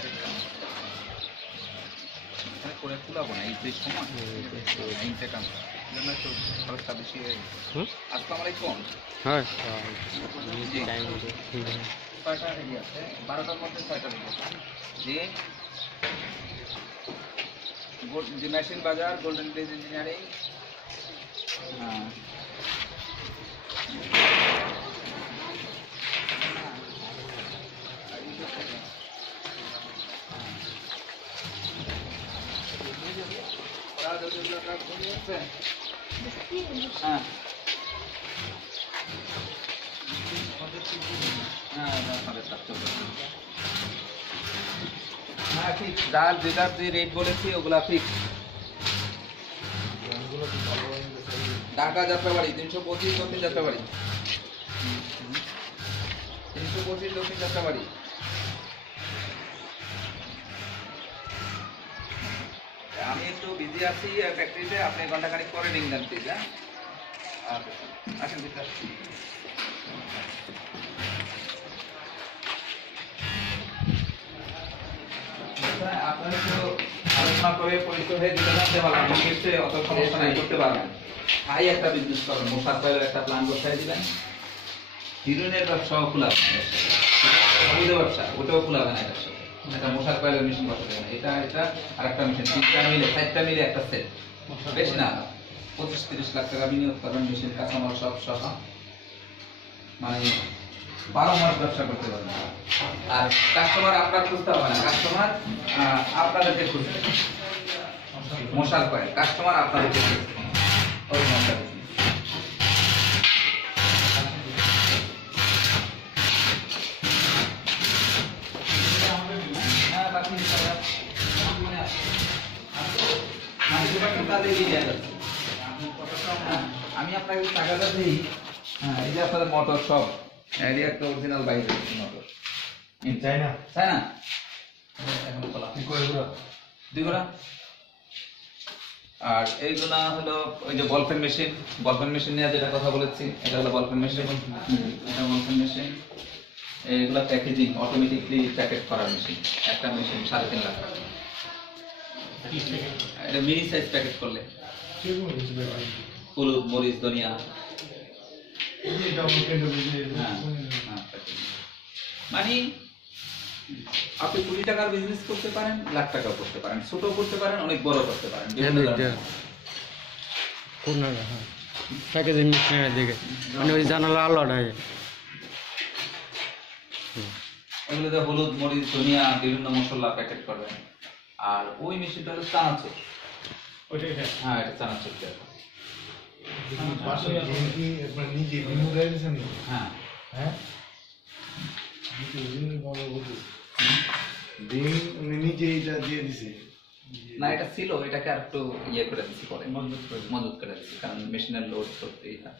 Direct এখানে করে তুলাবো না, এই যে সময় এইটা কাম জন্য একটু খরচটা বেশি হয়ে গেছে। আসসালামু আলাইকুম। হ্যাঁ জি। টাইম 6টা রেডি আছে, 12টার মধ্যে 6টা রেডি আছে। জি, যে মেশিন বাজার, গোল্ডেন ডেজ ইঞ্জিনিয়ারিং। হ্যাঁ, হ্যাঁ হ্যাঁ ঠিক, যার যেটার যে রেট বলেছি ওগুলা ফিক্স। ঢাকা যাত্রাবাড়ি 325 দক্ষিণ যাত্রাবাড়ি, 325 দক্ষিণ যাত্রাবাড়ি। আমি একটু বিজি আছি ফ্যাক্টরিতে, আপনি ঘন্টাখানিক পরে রিং দেন প্লিজ। হ্যাঁ, আচ্ছা আসেন ভিতরে। আপনার একটু আলোচনা করে পরিচয় হয়ে দিতে জানতে পারলাম, নিশ্চয়ই অত সমস্যা নাই, করতে পারবেন। হাই একটা বিজনেস করেন, মশার কয়েলের একটা প্ল্যান বসাই দিবেন, হিরোইনের ব্যবসাও খোলাবেন, হলুদের ব্যবসা ওটাও খোলাবেন এটার সাথে। একটা মশার কয়েলের মেশিন বসাতে হবে, এটা এটা আর একটা মেশিন, 3টা মিলে 4টা মিলে একটা সেট, বেশি না 25-30 লাখ টাকা বিনিয়োগ করবেন, মেশিন কাঁচামাল সব সহ, মানে 12 মাস ব্যবসা করতে পারবেন। আর কাস্টমার আপনার খুঁজতে হবে না, কাস্টমার আপনাদেরকে খুঁজবে। মশার কয়েল কাস্টমার আপনাদেরকে খুঁজবে, ওই মশার আমি আপনাকে টাকাটা দিই। হ্যাঁ, এই যে আপনাদের মোটর সব এরিয়া একটা অরিজিনাল বাইরে মোটর চাইনা তাই না? এখন খোলা দুই গোড়া। আর এইগুলা হলো ওই যে ball pen machine, ball pen machine নিয়ে যেটা কথা বলেছি, এটা হলো বল পেন মেশিন, এটা বল পেন মেশিন। এইগুলা প্যাকেজিং অটোমেটিকলি প্যাকেট করার মেশিন, একটা মেশিন 3.5 লাখ টাকা। এটা মিনি সাইজ প্যাকেট করলে হলুদ, মরিচ, ধনিয়া। মানে আপনি 20 টাকার বিজনেস করতে পারেন, লাখ টাকা করতে পারেন, ছোট করতে পারেন, অনেক বড় করতে পারেন। প্যাকেজিং মেশিনের দিকে মানে ওই জানালা আলাদা হয়। এগুলোতে হলুদ, মরিচ, ধনিয়া বিভিন্ন মশলা প্যাকেট করবেন। আর ওই মেশিনটা হলো চানাচুর। হ্যাঁ, এটা চানাচুর। হ্যাঁ হ্যাঁ নিজে এটা দিয়ে দিছে না, এটা ছিল, এটাকে আর একটু ইয়ে করে দিচ্ছি, পরে মজবুত করে দিচ্ছি, কারণ মেশিনের লোড করতে এটা